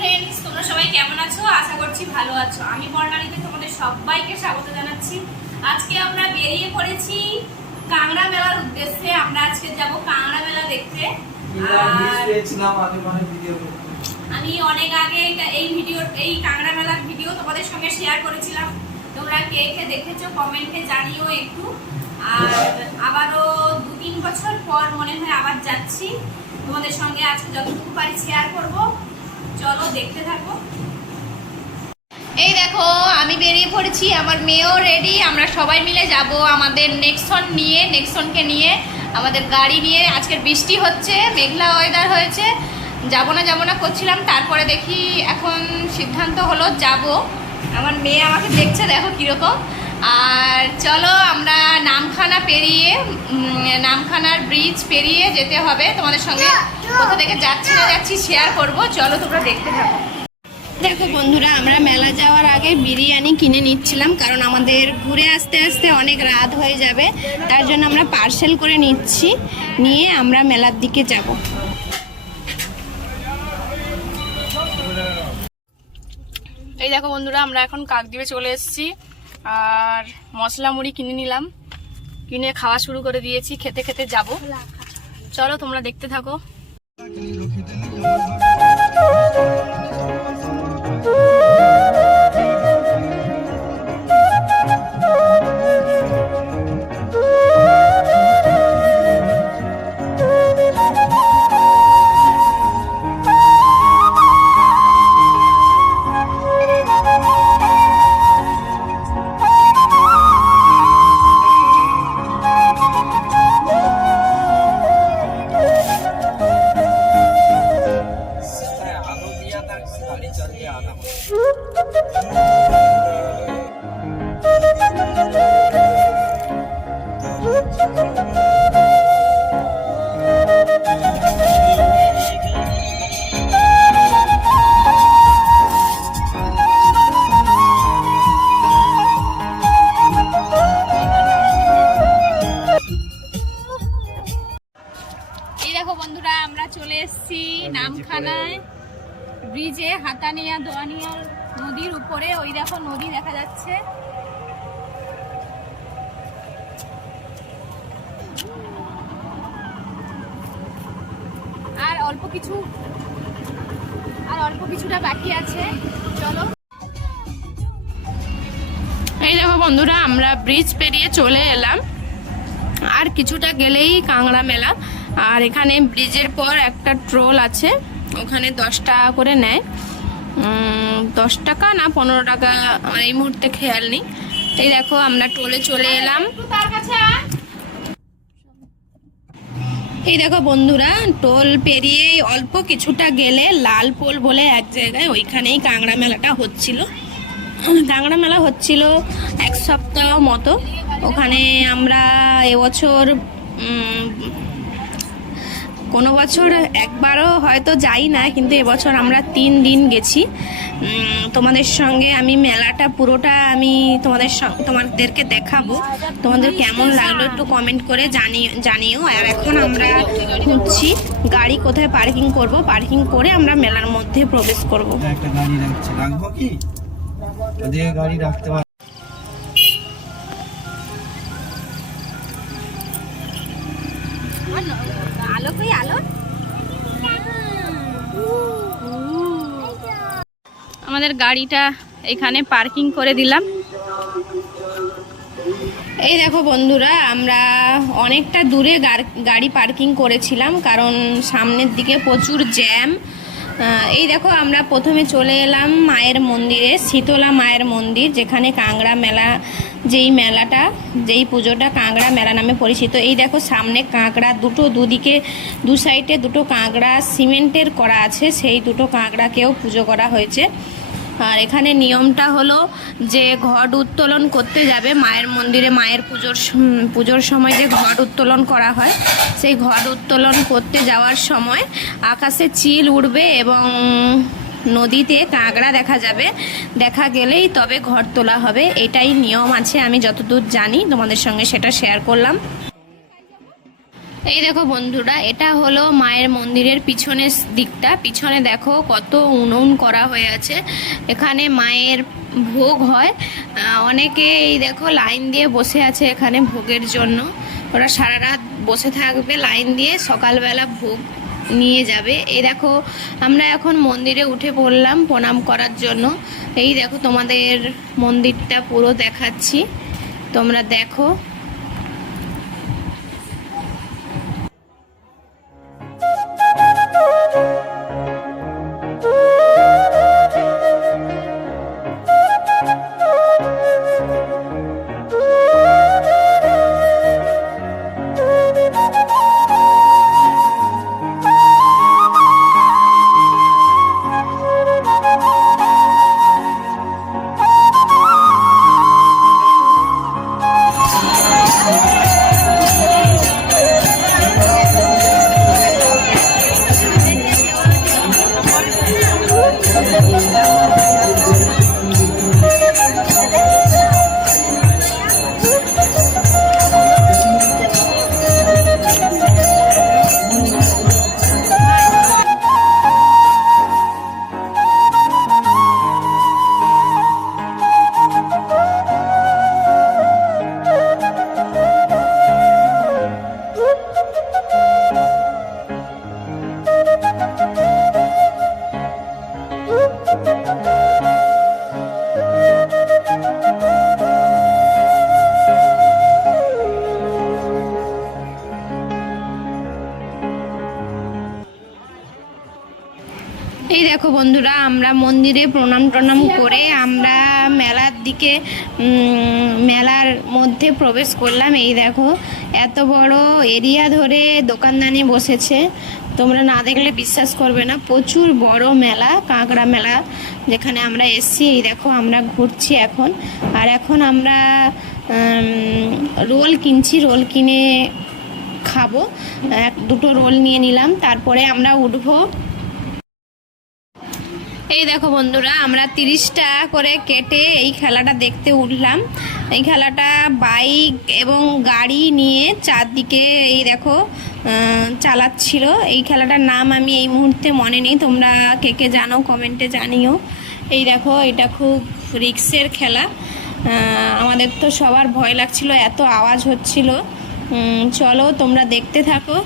Friends তোমরা সবাই কেমন আছো? আশা করছি ভালো আছো। আমি বর্ণালীতে তোমাদের সবাইকে স্বাগত জানাচ্ছি। আজকে আমরা বেরিয়ে পড়েছি কাংড়া মেলার উদ্দেশ্যে। আমরা আজকে যাব কাংড়া মেলা দেখতে। আমি অনেক আগে এই ভিডিও এই কাংড়া মেলার ভিডিও তোমাদের সঙ্গে শেয়ার করেছিলাম। তোমরা কে কে দেখেছ কমেন্টে জানিও একটু। আর আবারও দু তিন বছর পর মনে হয় আবার যাচ্ছি। তোমাদের সঙ্গে আজকে যতটুকু পারি শেয়ার করব। চলো দেখতে থাকো। এই দেখো, আমি বেরিয়ে পড়েছি, আমার মেয়েও রেডি আমরা সবাই মিলে যাব আমাদের নেক্সন নিয়ে নেক্সনকে নিয়ে, আমাদের গাড়ি নিয়ে। আজকের বৃষ্টি হচ্ছে, মেঘলা ওয়েদার হয়েছে, যাব না যাব না করছিলাম, তারপরে দেখি এখন সিদ্ধান্ত হলো যাব। আমার মেয়ে আমাকে দেখছে, দেখো কীরকম। আর চলো আমরা নামখানা পেরিয়ে নামখানার ব্রিজ পেরিয়ে যেতে হবে। তোমাদের সঙ্গে কোথা থেকে যাচ্ছি না যাচ্ছি শেয়ার করব। চলো তোমরা দেখতে থাকো। দেখো বন্ধুরা আমরা মেলা যাওয়ার আগে বিরিয়ানি কিনে নিচ্ছিলাম কারণ আমাদের ঘুরে আসতে আসতে অনেক রাত হয়ে যাবে। তার জন্য আমরা পার্সেল করে নিচ্ছি নিয়ে আমরা মেলার দিকে যাব। এই দেখো বন্ধুরা আমরা এখন কাকদ্বীপে চলে এসেছি। আর মশলা মুড়ি কিনে নিলাম। কিনে খাওয়া শুরু করে দিয়েছি, খেতে খেতে যাব। চলো তোমরা দেখতে থাকো। বাচ্চাকে দেখো বন্ধুরা আমরা চলে এসছি নামখানা ব্রিজে হাতানিয়া দোয়ানিয়া নদীর উপরে, ওই দেখো নদী দেখা যাচ্ছে। আর অল্প কিছু, আর অল্প কিছুটা বাকি আছে। চলো। এই দেখো বন্ধুরা, আমরা ব্রিজ পেরিয়ে চলে এলাম। আর কিছুটা গেলেই কাংড়া মেলা। আর এখানে ব্রিজের পর একটা ট্রোল আছে। ওখানে দশ টাকা করে নেয়। দশ টাকা না পনেরো টাকা এই মুহূর্তে খেয়াল নেই। এই দেখো, আমরা টোলে চলে এলাম। এই দেখো বন্ধুরা, টোল পেরিয়ে অল্প কিছুটা গেলে লাল পোল বলে এক জায়গায় ওইখানেই কাংড়া মেলাটা হচ্ছিল। কাংড়া মেলা হচ্ছিল এক সপ্তাহ মতো। ওখানে আমরা এবছর কোনো বছর একবারও হয়তো যাই না, কিন্তু এবছর আমরা তিন দিন গেছি। তোমাদের সঙ্গে আমি মেলাটা পুরোটা আমি তোমাদের তোমাদেরকে দেখাবো। তোমাদের কেমন লাগল একটু কমেন্ট করে জানি, জানিও। আর এখন আমরা খুঁজছি গাড়ি কোথায় পার্কিং করব। পার্কিং করে আমরা মেলার মধ্যে প্রবেশ করব। আমাদের গাড়িটা এখানে পার্কিং করে দিলাম। এই দেখো বন্ধুরা, আমরা অনেকটা দূরে গাড়ি পার্কিং করেছিলাম, কারণ সামনের দিকে প্রচুর জ্যাম। এই দেখো আমরা প্রথমে চলে এলাম মায়ের মন্দিরে, শীতলা মায়ের মন্দির, যেখানে কাংড়া মেলা, যেই মেলাটা, যেই পুজোটা কাঁকড়া মেলা নামে পরিচিত। এই দেখো সামনে কাঁকড়া, দুটো দুদিকে, দু সাইডে দুটো কাঁকড়া, সিমেন্টের করা আছে, সেই দুটো কাঁকড়াকেও পুজো করা হয়েছে। আর এখানে নিয়মটা হলো যে ঘট উত্তোলন করতে যাবে মায়ের মন্দিরে, মায়ের পুজোর পুজোর সময় যে ঘট উত্তোলন করা হয়, সেই ঘট উত্তোলন করতে যাওয়ার সময় আকাশে চিল উড়বে এবং নদীতে কাঁকড়া দেখা যাবে। দেখা গেলেই তবে ঘর তোলা হবে। এটাই নিয়ম আছে, আমি যতদূর জানি। তোমাদের সঙ্গে সেটা শেয়ার করলাম। এই দেখো বন্ধুরা, এটা হলো মায়ের মন্দিরের পিছনের দিকটা। পিছনে দেখো কত উনুন করা হয়ে আছে। এখানে মায়ের ভোগ হয়। অনেকে এই দেখো লাইন দিয়ে বসে আছে এখানে ভোগের জন্য। ওরা সারা রাত বসে থাকবে লাইন দিয়ে সকালবেলা ভোগ নিয়ে যাবে। এই দেখো, আমরা এখন মন্দিরে উঠে পড়লাম প্রণাম করার জন্য। এই দেখো তোমাদের মন্দিরটা পুরো দেখাচ্ছি। তোমরা দেখো। বন্ধুরা, আমরা মন্দিরে প্রণাম টনাম করে আমরা মেলার দিকে মেলার মধ্যে প্রবেশ করলাম। এই দেখো, এত বড় এরিয়া ধরে দোকানদানি বসেছে। তোমরা না দেখলে বিশ্বাস করবে না, প্রচুর বড় মেলা, কাঁকড়া মেলা, যেখানে আমরা এসছি। এই দেখো, আমরা ঘুরছি এখন। আর এখন আমরা রোল কিনছি, রোল কিনে খাব। এক, দুটো রোল নিয়ে নিলাম। তারপরে আমরা উঠবো। এই দেখো বন্ধুরা, আমরা তিরিশ টাকা করে কেটে এই খেলাটা দেখতে উঠলাম। এই খেলাটা বাইক এবং গাড়ি নিয়ে চারদিকে এই দেখো চালাচ্ছিল। এই খেলাটার নাম আমি এই মুহূর্তে মনে নেই, তোমরা কে কে জানো কমেন্টে জানিও। এই দেখো, এটা খুব রিক্সের খেলা। আমাদের তো সবার ভয় লাগছিল, এত আওয়াজ হচ্ছিল। চলো তোমরা দেখতে থাকো।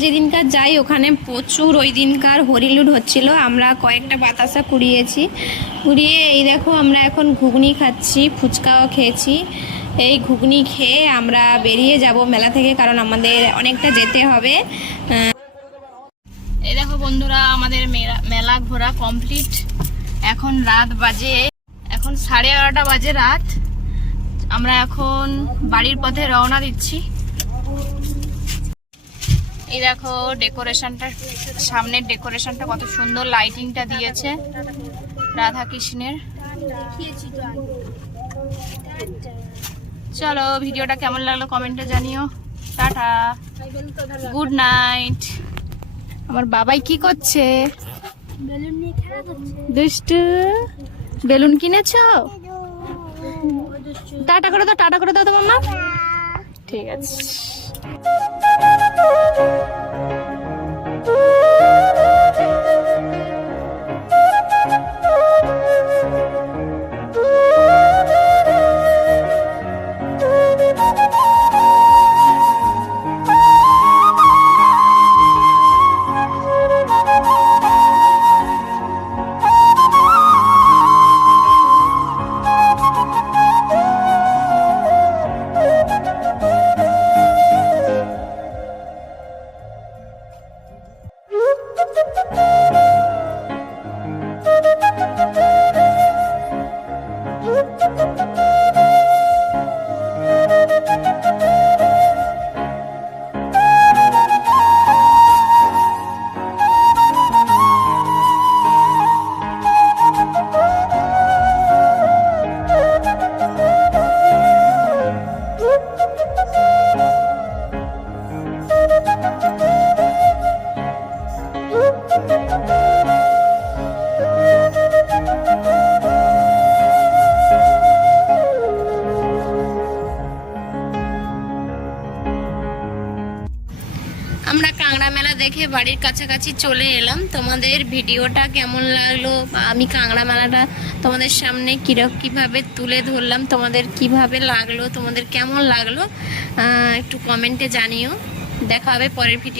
যেদিনকার যাই, ওখানে প্রচুর ওই দিনকার হরিলুট হচ্ছিল। আমরা কয়েকটা বাতাসা কুড়িয়েছি। কুড়িয়ে এই দেখো, আমরা এখন ঘুগনি খাচ্ছি, ফুচকাও খেয়েছি। এই ঘুগনি খেয়ে আমরা বেরিয়ে যাব মেলা থেকে, কারণ আমাদের অনেকটা যেতে হবে। এই দেখো বন্ধুরা, আমাদের মেলা- ঘোরা কমপ্লিট। এখন রাত বাজে, এখন সাড়ে এগারোটা বাজে রাত। আমরা এখন বাড়ির পথে রওনা দিচ্ছি। এই দেখো ডেকোরেশনটা, সামনের ডেকোরেশনটা কত সুন্দর লাইটিংটা দিয়েছে রাধা কৃষ্ণের চলো ভিডিওটা কেমন লাগল কমেন্টে জানিও। টাটা। Good night. আমার বাবাই কি করছে? দুষ্টু, বেলুন কিনেছো? টাটা করে দাও, টাটা করে দাও তো মামা ঠিক আছে। Thank you. দেখে বাড়ির কাছাকাছি চলে এলাম। তোমাদের ভিডিওটা কেমন লাগল? আমি কাঁকড়া মেলাটা তোমাদের সামনে কীরক কীভাবে তুলে ধরলাম, তোমাদের কীভাবে লাগল, তোমাদের কেমন লাগল একটু কমেন্টে জানিও। দেখা হবে পরের ভিডিও